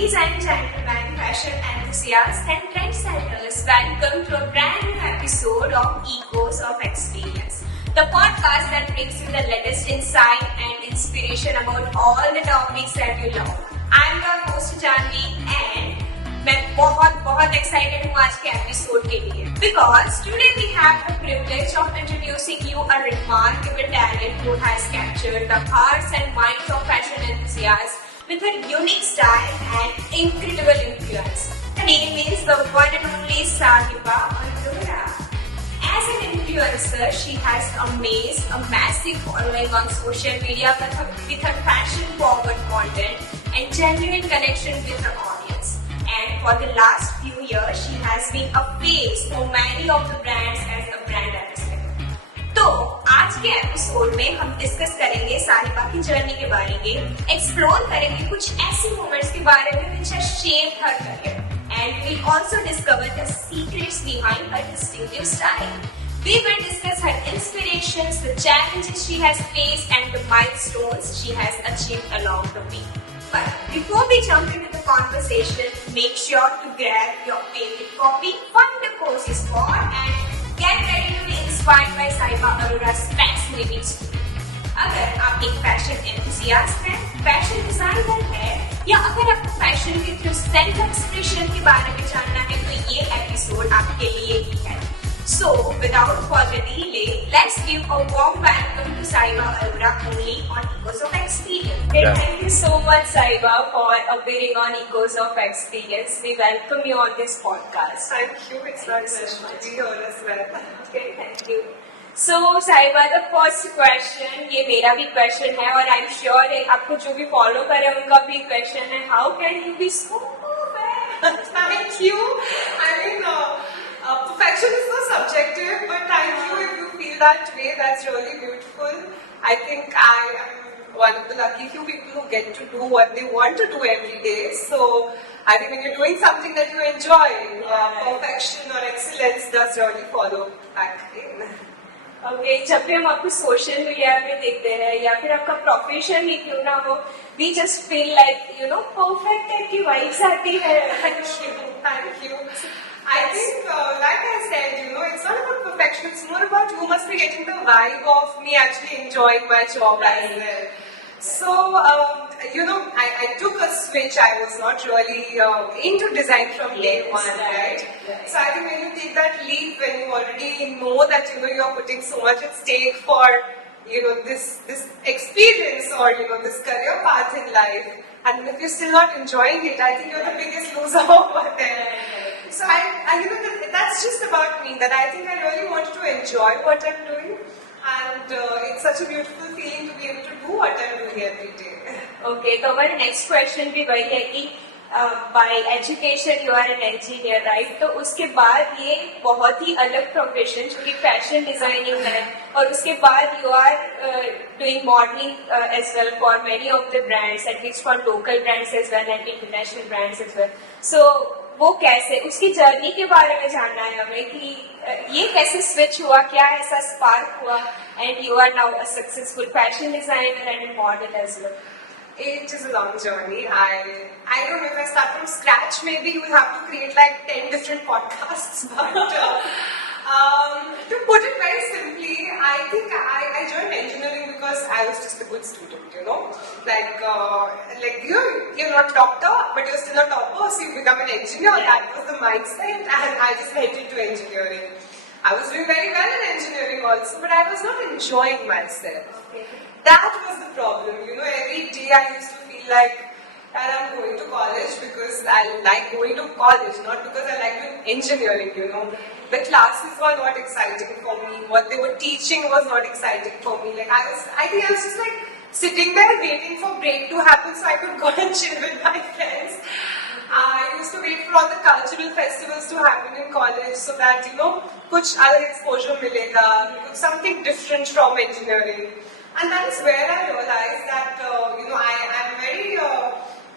Ladies and gentlemen, fashion enthusiasts and trendsetters, welcome to a brand new episode of Echoes of Experience, the podcast that brings you the latest insight and inspiration about all the topics that you love. I'm your host Janvi and मैं बहुत excited हूँ आज के episode के लिए because today we have the privilege of introducing you a remarkable talent who has captured the hearts and minds of fashion enthusiasts with her unique style and incredible influence. Her name is the one and only Sahiba Arora. As an influencer, she has amassed a massive following on social media with her fashion-forward content and genuine connection with her audience. And for the last few years, she has been a face for many of the brands as a brand ambassador. तो आज के episode में हम discuss करेंगे साहिबा की journey के बारे में, एक्सप्लोर करेंगे कुछ ऐसे मोमेंट्स के बारे में which have shaped her career, and we'll also discover the secrets behind her distinctive style. We will discuss her inspirations, the challenges she has faced, and the milestones she has achieved along the way. But before we jump into the conversation, make sure to grab your favorite copy, find the cozy spot, and get ready to be inspired by Sahiba Arora's fascinating story. अगर आप एक fashion enthusiast हैं, fashion designer है, या अगर आपको fashion के through self expression के बारे में जानना है, तो ये एपिसोड आपके लिए ही है. So, without further delay, let's give a warm welcome to Sahiba Arora only on Echoes of Experience. Yeah. Thank you so much, Sahiba, for appearing on Echoes of Experience. We welcome you on this podcast. Thank you. It's my pleasure to be here as well. Okay, thank you. So, Sahiba, the first question, ये मेरा भी question है और I'm sure आपको जो भी follow करे उनका भी question है. How can you be so perfect? Thank you. I mean, perfection is so subjective, but thank you if you feel that way. That's really beautiful. I think I am one of the lucky few people who get to do what they want to do every day. So, I think when you're doing something that you enjoy, perfection or excellence does really follow back in. Okay, जब भी हम आपको social media पे देखते हैं या फिर आपका प्रोफेशन ही क्यों ना हो, we just feel like perfect type की वाइब्स आती है. Thank you. I think, like I said, it's not about perfection. It's more about you must be getting the vibe of me actually enjoying my job as well. So, I took a switch. I was not really into design from day one, right? So I think when you take that leap, when you already know that you're putting so much at stake for this experience or this career path in life, and if you're still not enjoying it, I think you're the biggest loser over there. So that's just about me. That I think I really wanted to enjoy what I'm doing. And it's such a beautiful feeling to be able to do what I'm doing every day. Okay, तो हमारी next question भी वही है कि by education you are an engineer, right? तो उसके बाद ये बहुत ही अलग profession जो कि fashion designing है और उसके बाद you are doing modeling as well for many of the brands, at least for local brands as well and international brands as well. So वो कैसे, उसकी जर्नी के बारे में जानना है हमें कि ये कैसे स्विच हुआ, क्या ऐसा स्पार्क हुआ, and you are now a successful fashion designer and a model as well. It is a long journey. I don't know if I start from scratch. Maybe you will have to create like 10 different podcasts. But to put it very simply, I think I joined engineering because I was just a good student. You're not a doctor, but you're still a topper, so you become an engineer. That was the mindset, and I just went into engineering. I was doing very well in engineering also, but I was not enjoying myself. Okay. That was the problem. Every day I used to feel like that I'm going to college because I like going to college, not because I like doing engineering. The classes were not exciting for me. What they were teaching was not exciting for me. I think I was just like sitting there waiting for break to happen so I could go and chill with my friends. I used to wait for all the cultural festivals to happen in college so that, kuch other exposure milega, something different from engineering. And that is where I realized that,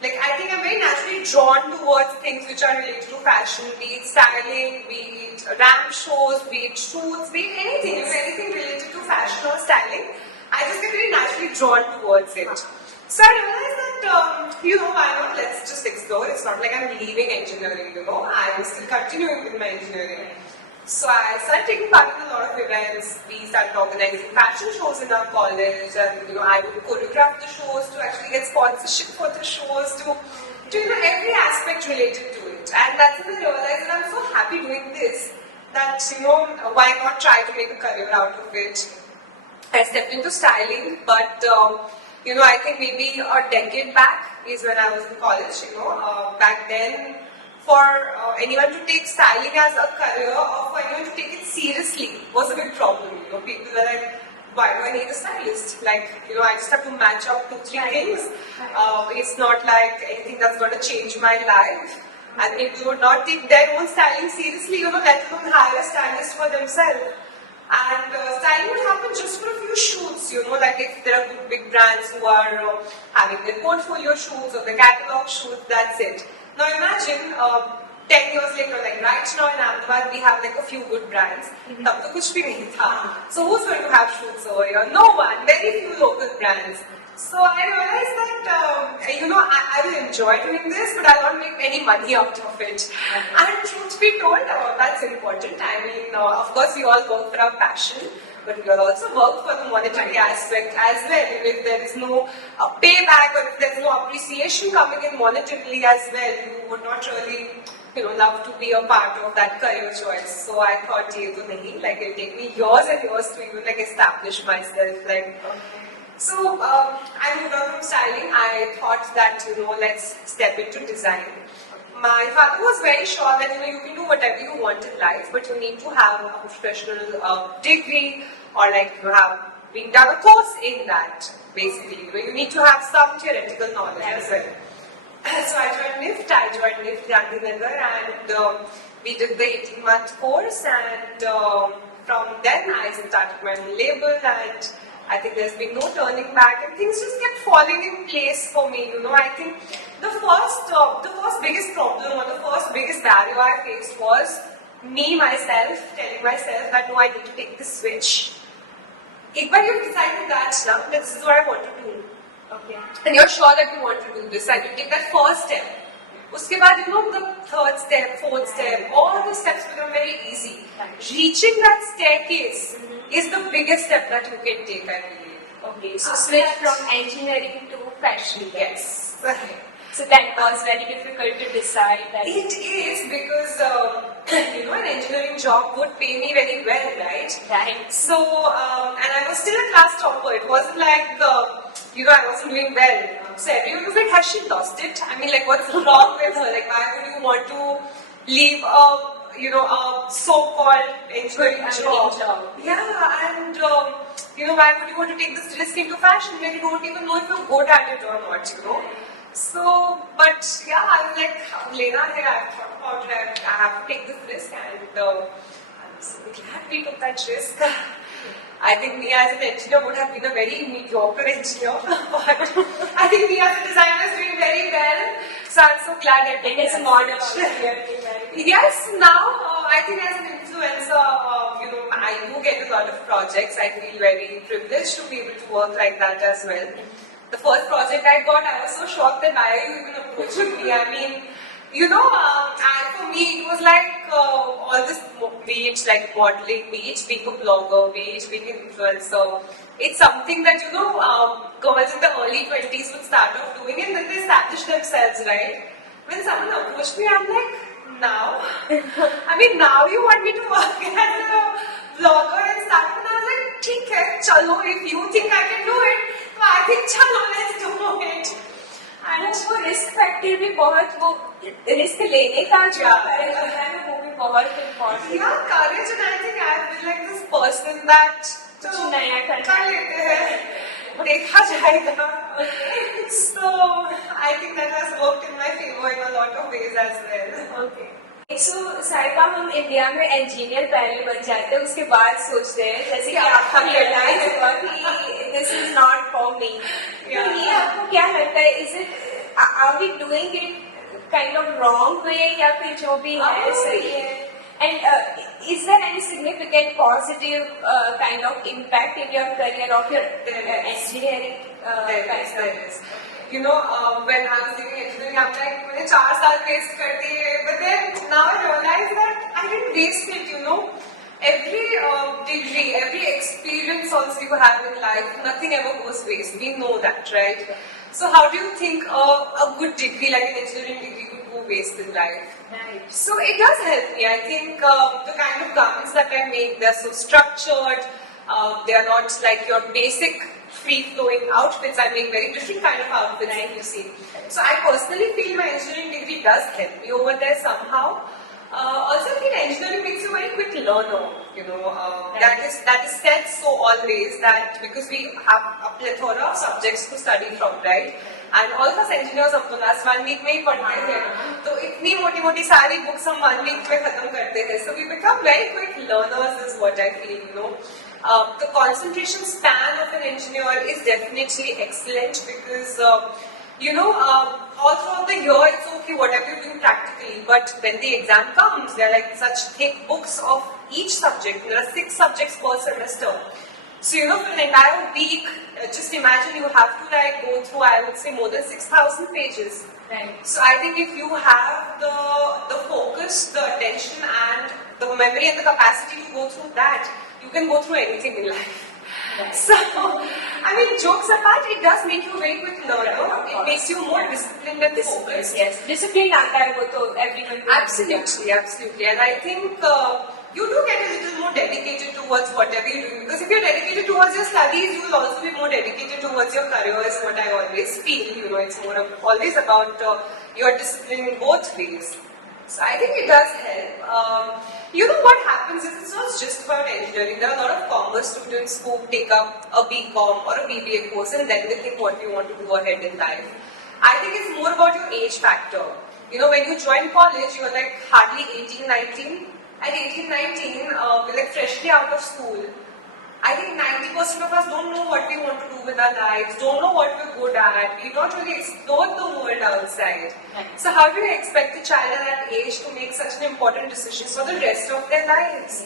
I think I'm very naturally drawn towards things which are related to fashion, be it styling, be it ramp shows, be it shoots, be it anything, anything related to fashion or styling. I just get very naturally drawn towards it. So I realized that why not? Let's just explore. It's not like I'm leaving engineering, I'm still continuing with my engineering. So I started taking part in a lot of events. We started organizing fashion shows in our college, and I would choreograph the shows to actually get sponsorship for the shows, to every aspect related to it. And that's when I realized that I'm so happy doing this that why not try to make a career out of it. I stepped into styling, but I think maybe a decade back is when I was in college. Back then, for anyone to take styling as a career or for anyone to take it seriously was a big problem. People were like, why do I need a stylist? Like, I just have to match up 2-3 things. It's not like anything that's going to change my life. And people would not take their own styling seriously, let alone hire a stylist for themselves. And styling would happen just for a few shoots, like if there are good big brands who are having their portfolio shoots or their catalog shoots, that's it. Now imagine 10 years later, like right now in Ahmedabad, we have like a few good brands. Tab to kuch bhi nahi tha. So who's going to have shoots over here? No one. Very few local brands. So I realized that I will enjoy doing this, but I'll not make any money out of it. And truth be told, that's important. I mean, of course, we all work for our passion. But we will also work for the monetary aspect as well. If there is no payback or if there is no appreciation coming in monetarily as well, you would not really, love to be a part of that career choice. So I thought, it'll take me years and years to even establish myself. So I moved on from styling. I thought that, let's step into design. My father was very sure that you can do whatever you want in life, but you need to have a professional degree or you have been done a course in that. Basically, you need to have some theoretical knowledge as well. So I joined NIFT Gandhinagar, and we did the 18-month course, and from then I started my own label, and I think there's been no turning back, and things just kept falling in place for me. I think the first biggest problem or the first biggest barrier I faced was myself telling myself that no, I need to take the switch. If you've decided that this is what I want to do, okay, and you're sure that you want to do this, and you take that first step. Uske baad, the third step, fourth step, all the steps become very easy. Reaching that staircase is the biggest step that you can take, I believe. Okay, so switch from engineering to fashion. Yes. So that was very difficult to decide. It is because, an engineering job would pay me very well, right? Right. So, and I was still a class topper. It wasn't like, I wasn't doing well. So everyone was like, has she lost it? I mean, what's wrong with her? Why would you want to leave a so-called engineering job? Yeah, and why would you want to take this risk into fashion when you don't even know if you're good at it or not, So, but yeah, I was like, Lena, I've thought about it, I have to take this risk, and I'm so glad we took that risk. I think me as an engineer would have been a very mediocre engineer, but I think me as a designer is doing very well. So I'm so glad I did this model. Yes, now I think as an influencer, I do get a lot of projects. I feel very privileged to be able to work like that as well. The first project I got, I was so shocked that why are you even approaching me? I mean, for me it was all this, be it modeling, be it being a blogger, be it being an influencer. It's something that, girls in the early 20s would start off doing, and then they establish themselves, right? When someone approached me, I'm like, now? I mean, now you want me to work as a vlogger and stuff? And I was like, ठीक है, चलो, if you think I can do it, तो I think चलो, let's do it. And वो risk factor भी बहुत, वो risk लेने का जो courage होता है वो भी बहुत important. Yeah, courage, and I think I've been this person that कुछ नया कर लेते हैं, देखा जाएगा. So I think that has worked in my favor in a lot of ways as well. Okay. So साहिबा, हम इंडिया में इंजीनियर पहले बन जाते हैं, उसके बाद सोचते हैं जैसे कि आपका रियलाइज हुआ कि this is not for me. तो ये आपको क्या लगता है? Is it, are we doing it kind of wrong way या फिर जो भी है सही है? And is there any significant positive kind of impact in your career of your engineering? There is. when I was doing engineering, I'm like, मैंने 4 साल waste कर दिए. But then now I realize that I didn't waste it. Every degree, every experience also you have in life, nothing ever goes waste. We know that, right? So how do you think a good degree like an engineering degree could go waste in life? Right. So it does help me. I think the kind of garments that I make, they're so structured. They are not like your basic free-flowing outfits. I make very different kind of outfits, like you see. So I personally feel my engineering degree does help me over there somehow. Also, I think engineering makes you a very quick learner. That is said so always that because we have a plethora of subjects to study from, right? And all of us engineers of the last 1 week में ही पढ़ते हैं, तो इतनी मोटी सारी books हम 1 week में खत्म करते हैं. So we become very quick learners, is what I feel. The concentration span of an engineer is definitely excellent because all throughout the year it's okay whatever you do practically, but when the exam comes, there are like such thick books of each subject. There are 6 subjects per semester. So for an entire week, just imagine you have to go through, I would say, more than 6,000 pages. Right. So I think if you have the focus, the attention and the memory and the capacity to go through that, you can go through anything in life. Right. So, jokes apart, it does make you a very quick learner. It makes you more disciplined and focused. Yes, discipline आता है वो तो everyone. Absolutely. And I think you do get a little more dedicated towards whatever you do. Because if you're dedicated towards your studies, you will also be more dedicated towards your career, is what I always feel. It's always about your discipline in both ways. So I think it does help. What happens is it's not just about engineering. There are a lot of commerce students who take up a BCom or a BBA course and then they think what you want to do ahead in life. I think it's more about your age factor. When you join college, you're like hardly 18, 19. At 18, 19, we're like freshly out of school. I think 90% of us don't know what we want to do with our lives, don't know what we're good at, we've not really explored the world outside. Right. So how do you expect a child at that age to make such an important decision for the rest of their lives?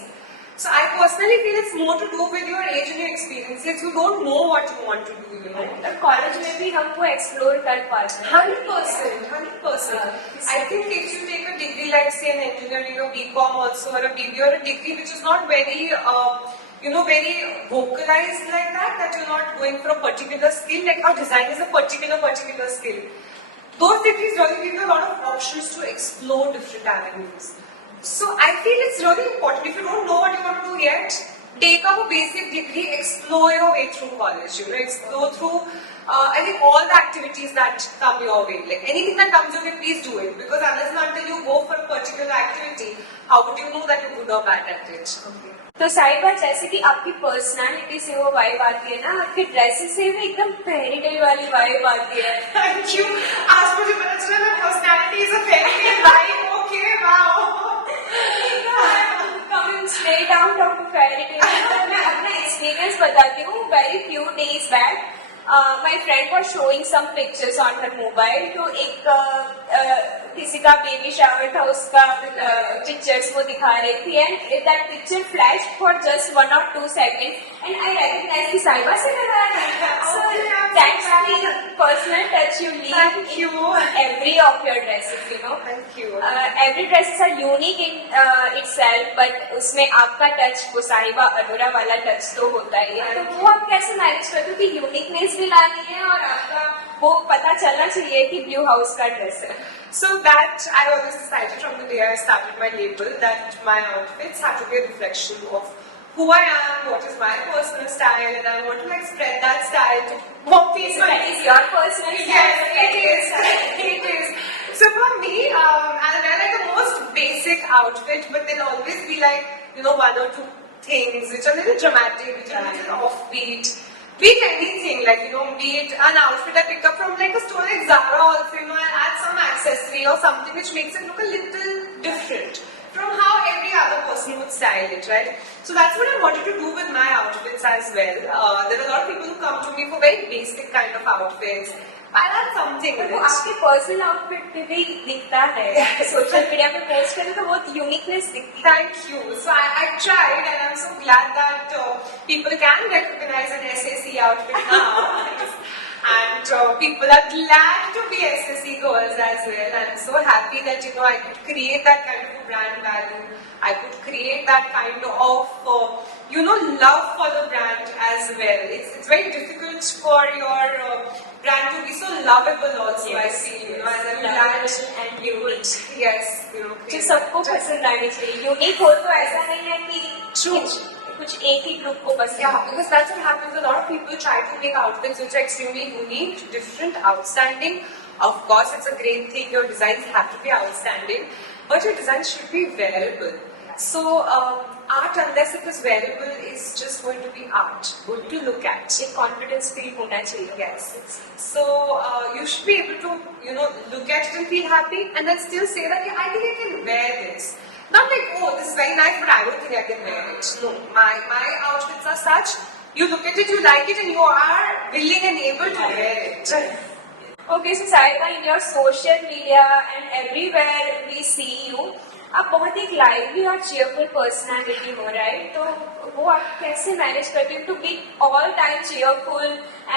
So I personally feel it's more to do with your age and your experiences. You don't know what you want to do, College में भी हमको explore कर पाते हैं. 100%. I think if you take a degree like say an engineering or BCom also or a BBA or a degree which is not very very vocalized like that you're not going for a particular skill, like our design is a particular skill. Those degrees really give you a lot of options to explore different avenues. So I feel it's really important, if you don't know what you want to do yet, take up a basic degree, explore your way through college, explore through I think all the activities that come your way, like anything that comes your way, please do it, because unless and until you go for a particular activity, how would you know that you're good or bad at it? Okay. तो साहिबा, जैसे कि आपकी personality से वो vibe आती है ना, आपके ड्रेसेस से भी एकदम फेरी टेल वाली वाइब आती है. Thank you. आज मुझे पता चला ना personality is a fairy tale vibe. Okay, wow. Coming straight out of a fairy tale. मैं अपना एक्सपीरियंस बताती हूँ. Very few days back, my friend was showing some pictures on her mobile. तो एक किसी का बेबी शावर था, उसका पिक्चर्स वो दिखा रही थी, and that picture flashed for just 1 or 2 seconds, and I recognized कि साहिबा से लगाया है. So that's the personal touch you leave in every of your dresses, Thank you. Every dresses are unique in itself, but उसमें आपका touch, वो साहिबा अरोरा वाला टच तो होता ही है. तो वो आप कैसे मैनेज करते हो कि यूनिकनेस भी लानी है और आपका वो पता चलना चाहिए कि ब्लू हाउस का ड्रेस है. So that I always decided from the day I started my label that my outfits have to be a reflection of who I am, what is my personal style, and I want to spread that style to more people. So that is your personal style. Yes, it is. So for me, I'll wear like the most basic outfit, but then always be like, 1 or 2 things which are a little dramatic, which are a little offbeat. Be it anything, be it an outfit I pick up from like a store like Zara also, and add some accessory or something which makes it look a little different from how every other person would style it, right? So that's what I wanted to do with my outfits as well. There are a lot of people who come to me for very basic kind of outfits. I'll add something in वो it. आपके personal outfit पे भी दिखता है, social media पे post करें तो बहुत यूनिकनेस दिखती है. Thank you. So I tried, and I'm so glad that people can recognize an SAC outfit now. And people are glad to be SSE girls as well. I'm so happy that I could create that kind of a brand value. I could create that kind of love for the brand as well. It's very difficult for your brand to be so lovable also. Yes, I feel yes. as a Lovable brand and unique. yes जो सबको पसंद आनी चाहिए. Unique हो तो ऐसा नहीं है कि True. कुछ एक ही ग्रुप को पसंद. Yeah, because that's what happens. A lot of people try to make outfits which are extremely unique, different, outstanding. Of course, it's a great thing. Your designs have to be outstanding, but your designs should be wearable. So, art, unless it is wearable, is just going to be art, good to look at. एक confidence feel होना चाहिए. Yes. So, you should be able to, look at it and feel happy, and then still say that, yeah, I think I can wear this. Not like, oh, this is very nice, but I don't think I can wear it. No, my outfits are such. You look at it, you like it, and you are willing and able to wear it. Okay, so Sahiba, in your social media and everywhere we see you, आप बहुत एक lively और cheerful personality हो, right? तो वो आप कैसे manage करते हो to be all time cheerful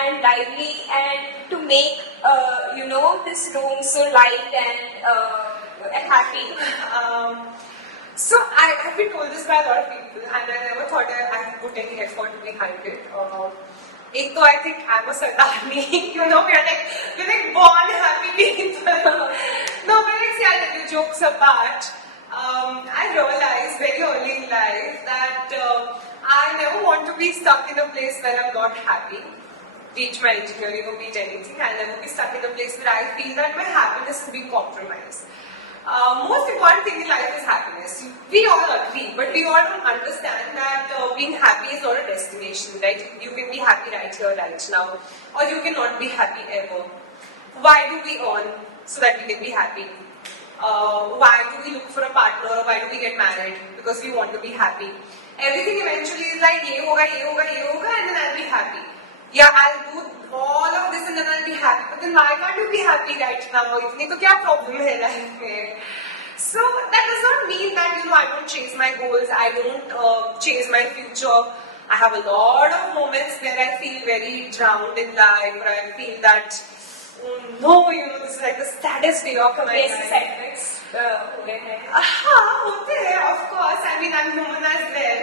and lively and to make this room so light and happy? So I've been told this by a lot of people, and I never thought I would put any effort behind it. एक तो I think I'm a Sardani, we're like born happy people. No, but let's see, I'll tell you jokes apart. I realized very early in life that I never want to be stuck in a place where I'm not happy. Be it my engineering or be it anything, I'll never be stuck in a place where I feel that my happiness is being compromised. Most important thing in life is happiness. We all agree, but we all don't understand that being happy is not a destination, right? You can be happy right here, right now, or you cannot be happy ever. Why do we earn? So that we can be happy. Why do we look for a partner, or why do we get married? Because we want to be happy. Everything eventually is like, ye hoga, and then I'll be happy. Yeah, I'll do all of this and then I'll be happy. But then why can't you be happy right now? इतनी तो क्या problem है life में? So that does not mean that I don't chase my goals. I don't chase my future. I have a lot of moments where I feel very drowned in life, where I feel that no, this is like the saddest day of my life. Yes, setbacks हुए हैं. होते हैं, of course. I mean, I'm human as well.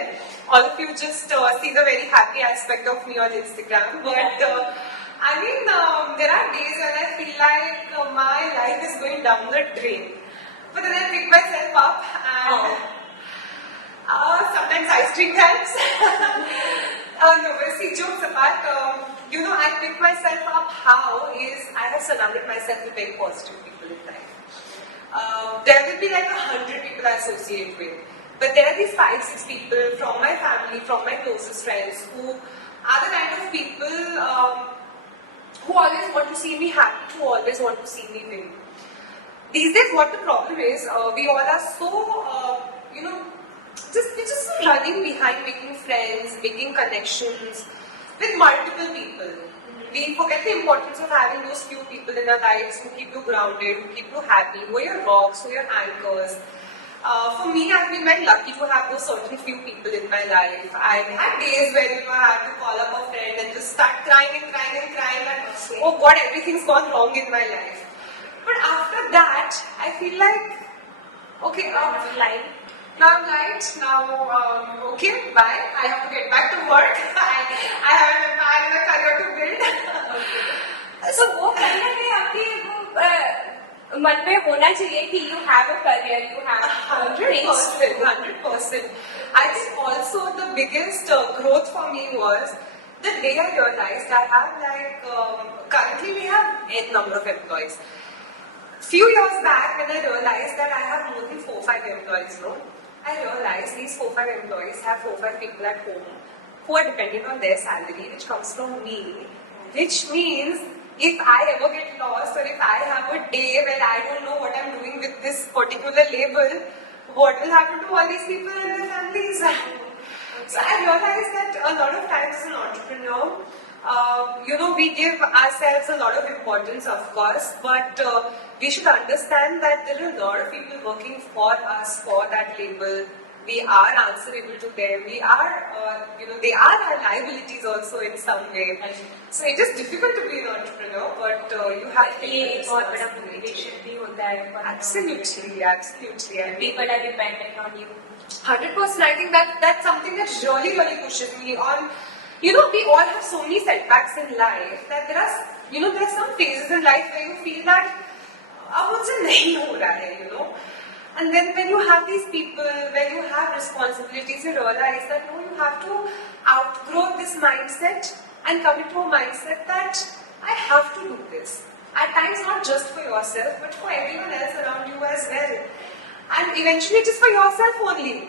All of you just see the very happy aspect of me on Instagram, but I mean, there are days when I feel like my life is going down the drain. But then I pick myself up and sometimes ice cream helps. No, but see, jokes apart, I pick myself up how is I have surrounded myself with very positive people in life. There will be like 100 people I associate with. But there are these 5-6 people from my family, from my closest friends, who are the kind of people who always want to see me happy, who always want to see me win. These days, what the problem is, we all are so, we're just so running behind making friends, making connections with multiple people. We forget the importance of having those few people in our lives who keep you grounded, who keep you happy, who are your rocks, who are your anchors. For me, I've been very lucky to have those certain few people in my life. I've had days where I had to call up a friend and just start crying and oh God, everything's gone wrong in my life. But after that, I feel like, okay, now I'm light. Now, okay, bye. I have to get back to work. I have an empire and a career to build. Okay. So, वो करने में आपकी मन में होना चाहिए कि you have a career, you have 100%. I think also the biggest growth for me was the day I realized I have currently we have n number of employees. Few years back when I realized that I have more than 4-5 employees, I realized these 4-5 employees have 4-5 people at home who are dependent on their salary, which comes from me, which means if I ever get lost or if I have a day where I don't know what I'm doing with this particular label, what will happen to all these people and their families? So I realized that a lot of times as an entrepreneur, we give ourselves a lot of importance, of course, but we should understand that there are a lot of people working for us, for that label, we are answerable to them. We are, they are our liabilities also in some way. So it is difficult to be an entrepreneur, but you have to ये take एक बहुत बड़ा motivation भी होता है. Absolutely, absolutely. I mean, People are dependent on you. 100%. I think that's something that really, really pushes me on. We all have so many setbacks in life that there are some phases in life where you feel that अब मुझसे नहीं हो रहा है, And then when you have these people, when you have responsibilities, you realize that no, you have to outgrow this mindset and come into a mindset that I have to do this. At times not just for yourself, but for everyone else around you as well. And eventually it is for yourself only.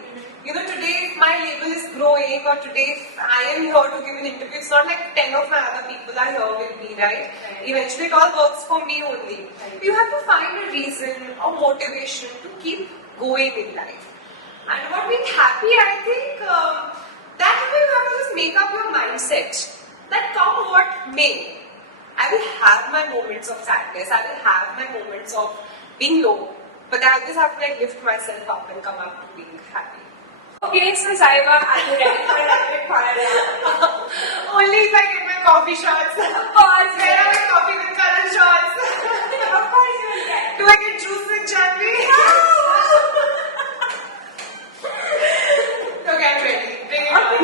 Today if my label is growing, or today if I am here to give an interview, it's not like 10 of my other people are here with me, right? Eventually it all works for me only. You have to find a reason or motivation to keep going in life. And what makes happy, I think, that way you have to just make up your mindset that come what may. I will have my moments of sadness, I will have my moments of being low, but I always have to lift myself up and come up to being happy. Okay, so Sahiba, are you ready for a rapid fire? Only if I get my coffee shots. Of course. Where are my coffee with color shots? Of course you will get. Do I get juice with Janvi? Okay, I'm ready. Bring it on.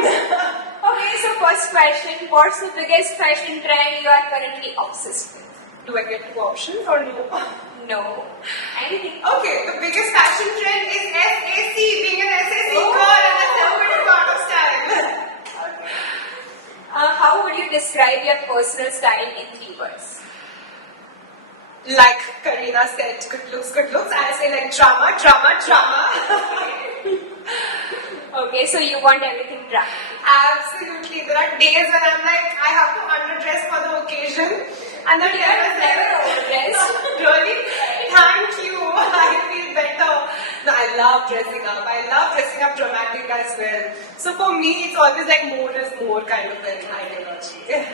Okay, so first question, what's the biggest fashion trend you are currently obsessed with? Do I get 2 options or no? No. Anything? Okay, the biggest fashion trend is SAC, being an SAC girl, and that's never been a part of style. Okay. How would you describe your personal style in 3 words? Like Karina said, good looks, I say like drama. Okay, so you want everything drama. Absolutely. There are days when I'm like, I have to underdress for the occasion. And then You are never overdressed. Really? Thank you. I feel better. No, I love dressing up. I love dressing up dramatic as well. So for me, it's always like more is more kind of an ideology. Okay.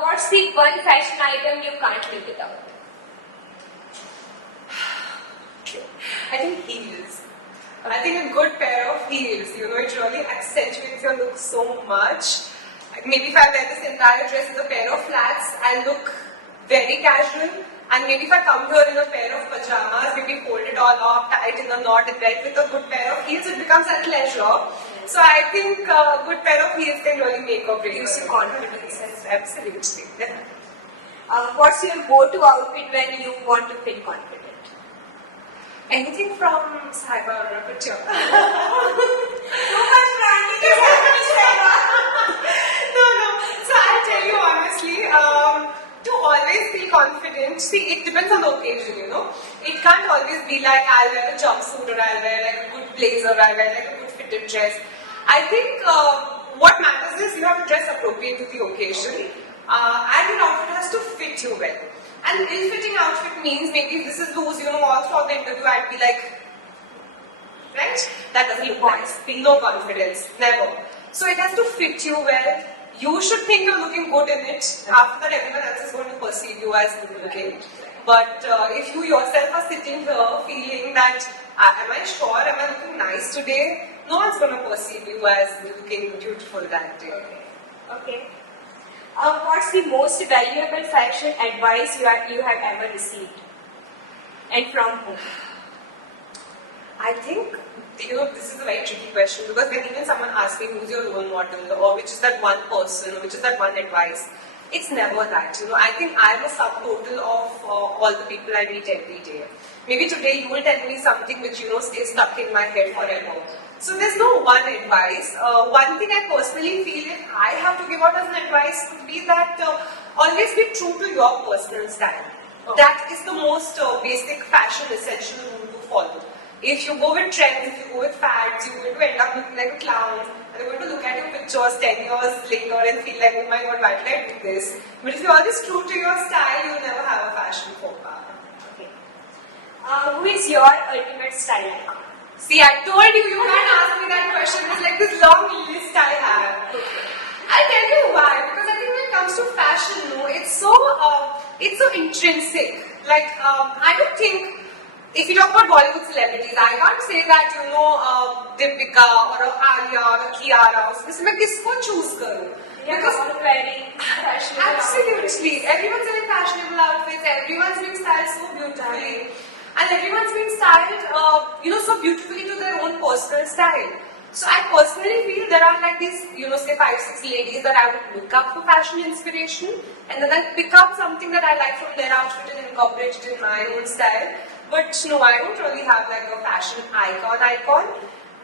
What's the one fashion item you can't live without? I think heels. I think a good pair of heels, it really accentuates your look so much. Maybe if I wear this entire dress with a pair of flats, I'll look very casual. And maybe if I come here in a pair of pajamas, maybe fold it all up, tie it in a knot, and wear it with a good pair of heels, it becomes a pleasure. So I think a good pair of heels can really make or break. Gives you confidence. Absolutely. What's your go-to outfit when you want to feel confident? Anything from Sahiba Arora picture. So much branding. No. So I'll tell you honestly, to always feel confident, see, it depends on the occasion, It can't always be like I'll wear a jumpsuit, or I'll wear like a good blazer, or I'll wear like a good fitted dress. I think what matters is you have to dress appropriate to the occasion, and your outfit has to fit you well. And ill-fitting outfit means maybe if this is loose, all throughout the interview I'd be like, right? That doesn't look nice. Feel no confidence. Never. So it has to fit you well. You should think you're looking good in it. After that, everyone else is going to perceive you as good looking. But if you yourself are sitting here feeling that, am I sure, am I looking nice today? No one's going to perceive you as looking beautiful that day. Okay. What's the most valuable fashion advice you have ever received? And from whom? I think, this is a very tricky question, because when even someone asks me who's your role model, or which is that one person, or which is that one advice, it's never that. I think I'm a subtotal of all the people I meet every day. Maybe today you will tell me something which stays stuck in my head forever. So there's no one advice. One thing I personally feel if I have to give out as an advice would be that always be true to your personal style. That is the most basic fashion essential rule to follow. If you go with trends, if you go with fads, you're going to end up looking like a clown, and they're going to look at your pictures 10 years later and feel like, oh my god, why did I do this? But if you're always true to your style, you'll never have a fashion faux pas. Okay. Who is your ultimate style icon? See, I told you, you can't ask me that question. It's like this long list I have. I'll tell you why. Because I think when it comes to fashion, it's so intrinsic. Like, I don't think if you talk about Bollywood celebrities, I can't say that, Deepika or Arya or Kiara, इसमें किसको choose करूँ? Because all wearing fashionable absolutely, everyone's wearing fashionable outfits, everyone's being styled so beautifully, and everyone's being styled, so beautifully to their own personal style. So I personally feel there are like these, say 5-6 ladies that I would look up for fashion inspiration, and then I pick up something that I like from their outfit and incorporate it in my own style. But no, I don't really have like a fashion icon.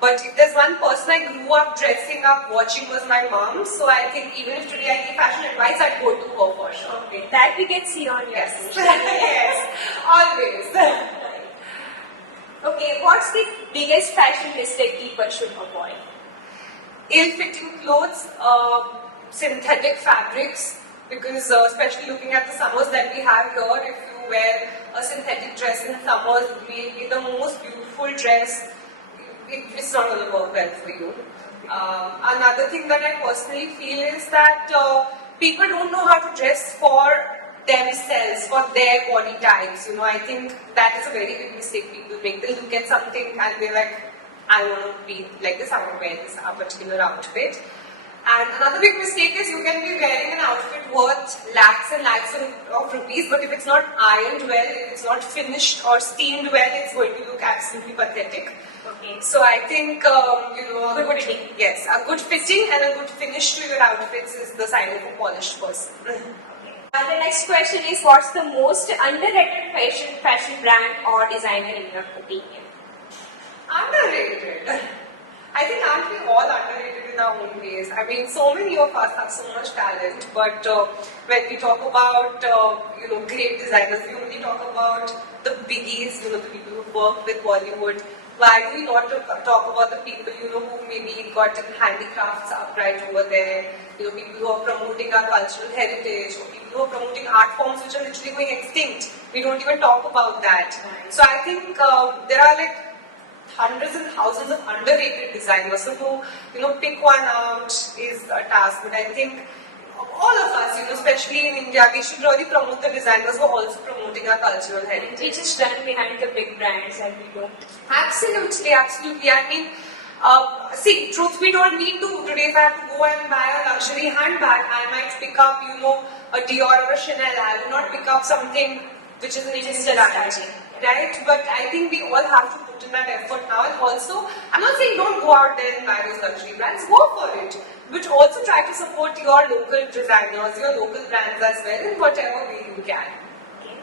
But if there's one person I grew up dressing up, watching was my mom. So I think even if today I give fashion advice, I'd go to her for sure. Okay, that we can see on your yes, yes, always. Okay, what's the biggest fashion mistake people should avoid? Ill-fitting clothes, synthetic fabrics, because especially looking at the summers that we have here, if you wear a synthetic dress in summers, it may be the most beautiful dress. It's not going to work well for you. Another thing that I personally feel is that people don't know how to dress for themselves, for their body types. I think that is a very big mistake people make. They look at something and they're like, I want to be like this, I want to wear this particular outfit. And another big mistake is you can be wearing an outfit worth lakhs and lakhs of rupees, but if it's not ironed well, if it's not finished or steamed well, it's going to look absolutely pathetic. Okay. So I think, a good fitting and a good finish to your outfits is the sign of a polished person. Okay. The next question is, what's the most underrated fashion brand or designer in your opinion? Underrated. I think aren't we all underrated in our own ways? I mean, so many of us have so much talent, but when we talk about great designers, we only talk about the biggies, the people who work with Bollywood. Why do we not talk about the people who maybe got handicrafts up right over there? People who are promoting our cultural heritage, or people who are promoting art forms which are literally going extinct. We don't even talk about that. So I think there are like hundreds and thousands of underrated designers. So to pick one out is a task. But I think all of us, especially in India, we should really promote the designers who are also promoting our cultural heritage. We just run behind the big brands and we don't. Absolutely, absolutely. I mean, see, truth be told, me too. Today, if I have to go and buy a luxury handbag, I might pick up, a Dior or a Chanel. I will not pick up something which is an Indian brand, right? But I think we all have to put in that effort now. And also, I'm not saying don't go out there and buy those luxury brands. Go for it. But also try to support your local designers, your local brands as well in whatever way you can. Okay.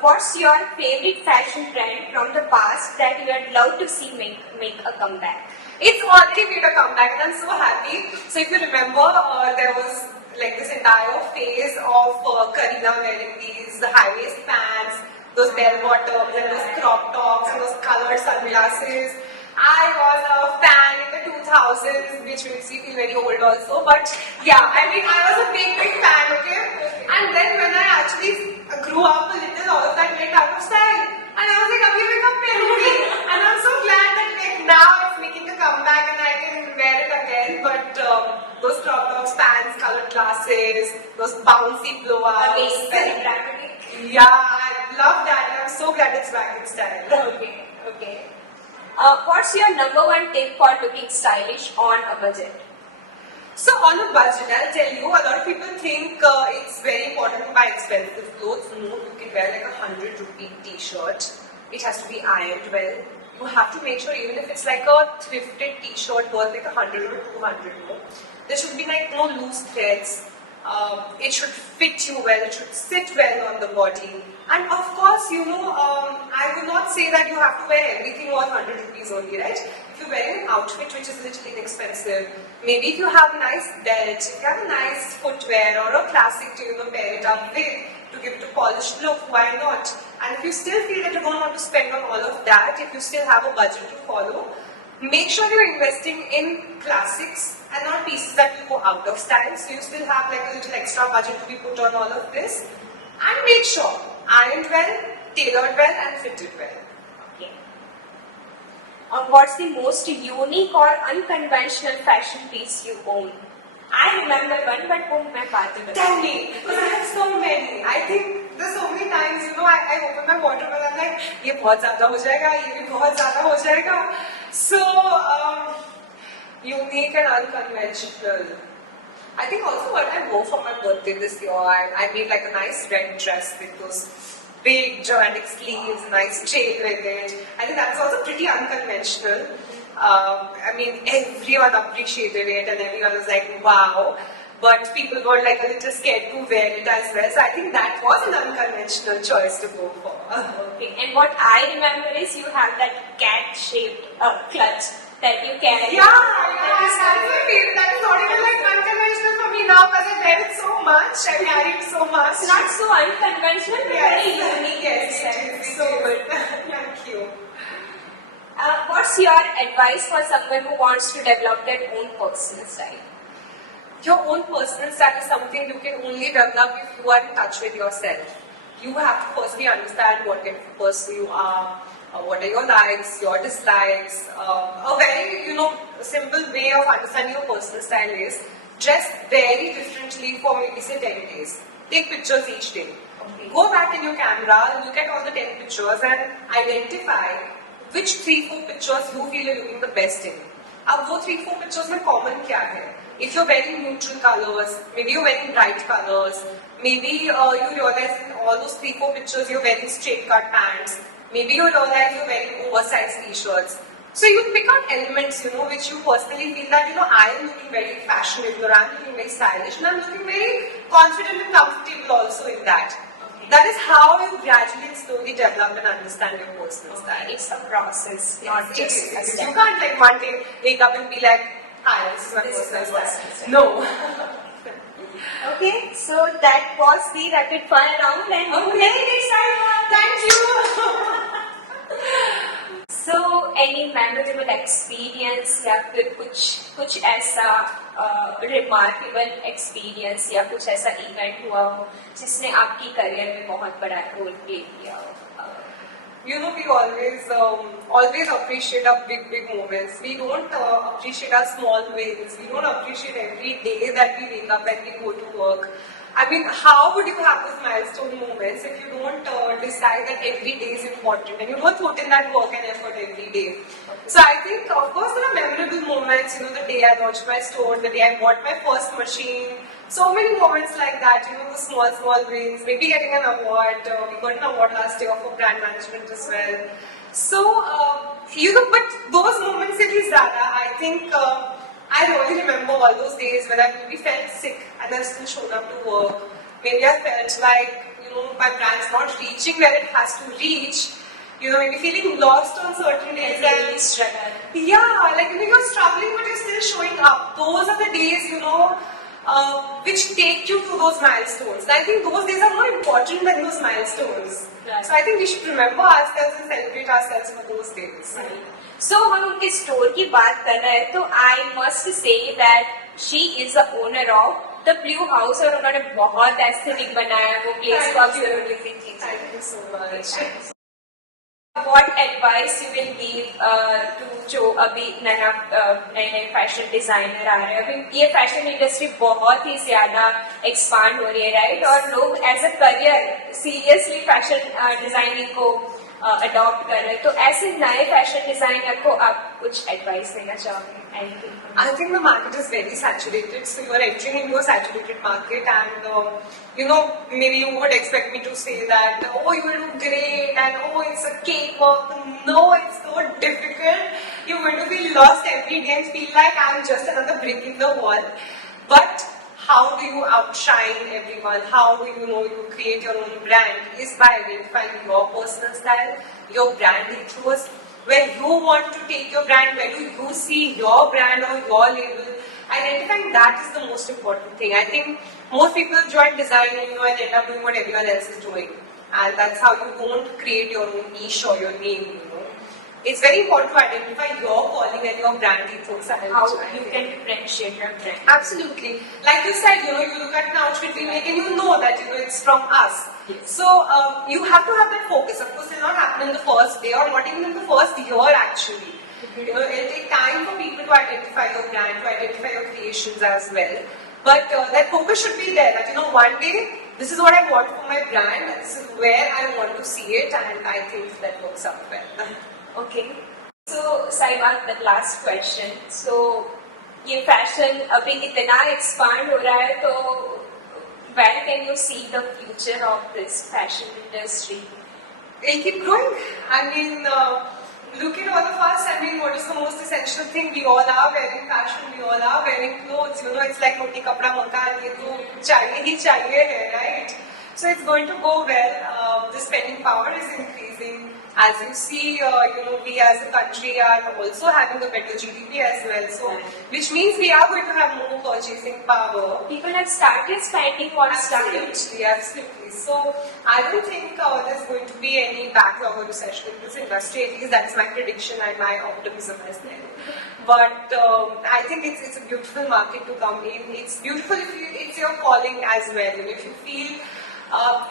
What's your favorite fashion trend from the past that you would love to see make a comeback? It's already made a comeback and I'm so happy. So if you remember, there was like this entire phase of Kareena wearing these high-waist pants, those bell-bottoms and those crop tops and those colored sunglasses. I was a fan in the 2000s, which makes me feel very old also. But yeah, I mean, I was a big fan, okay? And then when I actually grew up a little, all of that went out of style. And I was like, abhi mein kab pehnungi? And I'm so glad that like now it's making a comeback and I can wear it again. But those crop tops, pants, colored glasses, those bouncy blowouts. Amazing, very dramatic. Yeah, I love that and I'm so glad it's back in style. Okay. What's your number one tip for looking stylish on a budget? So on a budget, I'll tell you, a lot of people think it's very important to buy expensive clothes. No, you can wear like ₹100 t-shirt. It has to be ironed well. You have to make sure even if it's like a thrifted t-shirt worth like 100 or 200 more, there should be like no loose threads. It should fit you well, it should sit well on the body. And of course, I would not say that you have to wear everything worth 100 rupees only, right? If you're wearing an outfit which is a little inexpensive, maybe if you have a nice belt, if you have a nice footwear or a classic to pair it up with, to give it a polished look, why not? And if you still feel that you don't want to spend on all of that, if you still have a budget to follow, make sure you're investing in classics and not pieces that will go out of style. So you still have like a little extra budget to be put on all of this. And make sure ironed well, tailored well and fitted well. Okay. What's the most unique or unconventional fashion piece you own? I remember one, but I Tell me, because I have so many. I think there's so many times, I I open my wardrobe and I'm like, ये बहुत ज़्यादा हो जाएगा, ये भी बहुत ज़्यादा हो जाएगा. So unique and unconventional. I think also what I wore for my birthday this year, I made like a nice red dress with those big dramatic sleeves, nice chain with it. I think that's also pretty unconventional. I mean, everyone appreciated it and everyone was like, wow. But people were like a little scared to wear it as well. So I think that was an unconventional choice to go for. Okay. And what I remember is you have that cat-shaped clutch that you carry. Yeah, that's my favorite. That is not even like unconventional for me now because I wear it so much. I carry it so much. It's not so unconventional, but very unique. Yes, it is. So good. Thank you. What's your advice for someone who wants to develop their own personal style? Your own personal style is something you can only develop if you are in touch with yourself. You have to firstly understand what kind of person you are, what are your likes, your dislikes. A very, simple way of understanding your personal style is dress very differently for maybe say 10 days. Take pictures each day. Okay. Go back in your camera, look at all the 10 pictures and identify which 3-4 pictures you feel you're looking the best in. अब वो 3-4 pictures में common क्या है? If you're wearing neutral colors, maybe you're wearing bright colors, maybe you realize in all those 3-4 pictures you're wearing straight cut pants, maybe you realize you're wearing oversized t-shirts. So you pick out elements, which you personally feel that, I am looking very fashionable or I'm looking very stylish and I'm looking very confident and comfortable also in that. Okay. That is how you gradually and slowly develop and understand your personal style. It's a process, not just a step. You can't like one day wake up and be like, hi, this is my personal style. No. Okay, so that was the rapid fire round and you made it, Sahiba. Thank you. So, any memorable experience या फिर कुछ ऐसा remarkable experience या कुछ ऐसा event हुआ हो जिसने आपकी career में बहुत बड़ा role play किया हो? We always appreciate our big moments. We don't appreciate our small wins. We don't appreciate every day that we wake up and we go to work. I mean, how would you have those milestone moments if you don't decide that every day is important and you don't put in that work and effort every day? So I think, of course, there are memorable moments. The day I launched my store, the day I bought my first machine. So many moments like that. The small wins. Maybe getting an award. We got an award last year for brand management as well. So but those moments it is that I think. I really remember all those days when I maybe felt sick and I still showed up to work. Maybe I felt like, my brand's not reaching where it has to reach. Maybe feeling lost on certain days. Really struggle. Yeah, like you're struggling but you're still showing up. Those are the days, which take you to those milestones. And I think those days are more important than those milestones. Right. So I think we should remember ourselves and celebrate ourselves for those days. Right. So हम उनके store की बात कर रहे हैं तो I must say that she is the owner of the Blue House और उन्होंने बहुत एस्थेटिक बनाया है वो प्लेस को आप जरूर विजिट कीजिए. Thank you so much. What advice you will give to जो अभी नए फैशन डिजाइनर आ रहे हैं? अभी ये फैशन इंडस्ट्री बहुत ही ज्यादा एक्सपांड हो रही है, राइट? और लोग as a career seriously fashion designing को अडॉप्ट कर रहे हैं. तो ऐसे नए फैशन डिजाइनर को आप कुछ एडवाइस देना चाहोगे? I think the market is very saturated, so you are entering into a saturated market and maybe you would expect me to say that, oh, you will do great and oh, it's a cakewalk. No, it's so difficult. You're going to feel lost every day and feel like I'm just another brick in the wall. But how do you outshine everyone? How do you create your own brand? Is by identifying your personal style, your brand ethos, where you want to take your brand, where do you see your brand or your label. Identifying that is the most important thing. I think most people join designing and end up doing what everyone else is doing. And that's how you don't create your own niche or your name, It's very important to identify your calling and your brand ethos. How you can differentiate your brand. Absolutely. Like you said, you look at an outfit we make and you know that, it's from us. Yes. So, you have to have that focus. Of course, it will not happen in the first day or not even in the first year actually. It will take time for people to identify your brand, to identify your creations as well. But that focus should be there, that one day this is what I want for my brand, this is where I want to see it, and I think that works out well. Okay. So साहिबा, the last question. So ये fashion अभी इतना expand हो रहा है, तो where can you see the future of this fashion industry? It'll keep growing. I mean, look at all of us. I mean, what is the most essential thing? We all are wearing fashion. We all are wearing clothes. You know, it's like roti kapda makan. ये तो चाहिए ही चाहिए है, right? So it's going to go well. The spending power is increasing. As you see, you know, we as a country are also having a better GDP as well. So, which means we are going to have more purchasing power. People have started spending what's done. Absolutely, absolutely. So, I don't think there's going to be any backlog or recession in this industry. At least that's my prediction and my optimism as well. But I think it's a beautiful market to come in. It's beautiful if it's your calling as well. And if you feel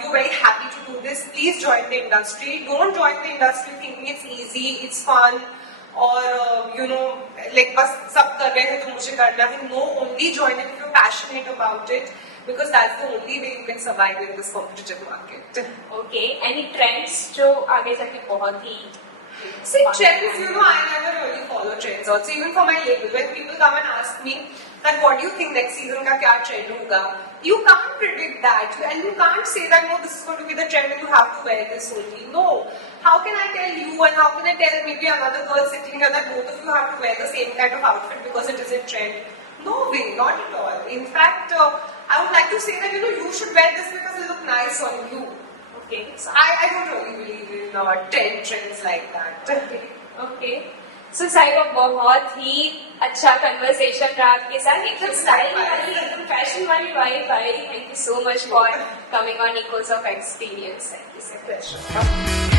you're very happy to do this, please join the industry. Don't join the industry thinking it's easy, it's fun, or you know, like बस सब कर रहे हैं तो मुझे करना है. No, only join it if you're passionate about it, because that's the only way you can survive in this competitive market. Okay. Any trends जो आगे जाके बहुत ही See, trends, you know, I never really follow trends. Also, even for my label, when people come and ask me that what do you think next season का क्या trend होगा, you can't predict that, and you can't say that no, this is going to be the trend and you have to wear this only. No, how can I tell you, and how can I tell maybe another girl sitting here that both of you have to wear the same kind of outfit because it is a trend? No way, not at all. In fact, I would like to say that, you know, you should wear this because it look nice on you. Okay. So I don't really believe in trends like that. Okay. Okay. So साहिबा, बहुत ही अच्छा conversation रहा आपके साथ. एकदम style वाली, एकदम fashion वाली vibe I. Thank you so much for coming on Echoes of Experience. Thank you so much.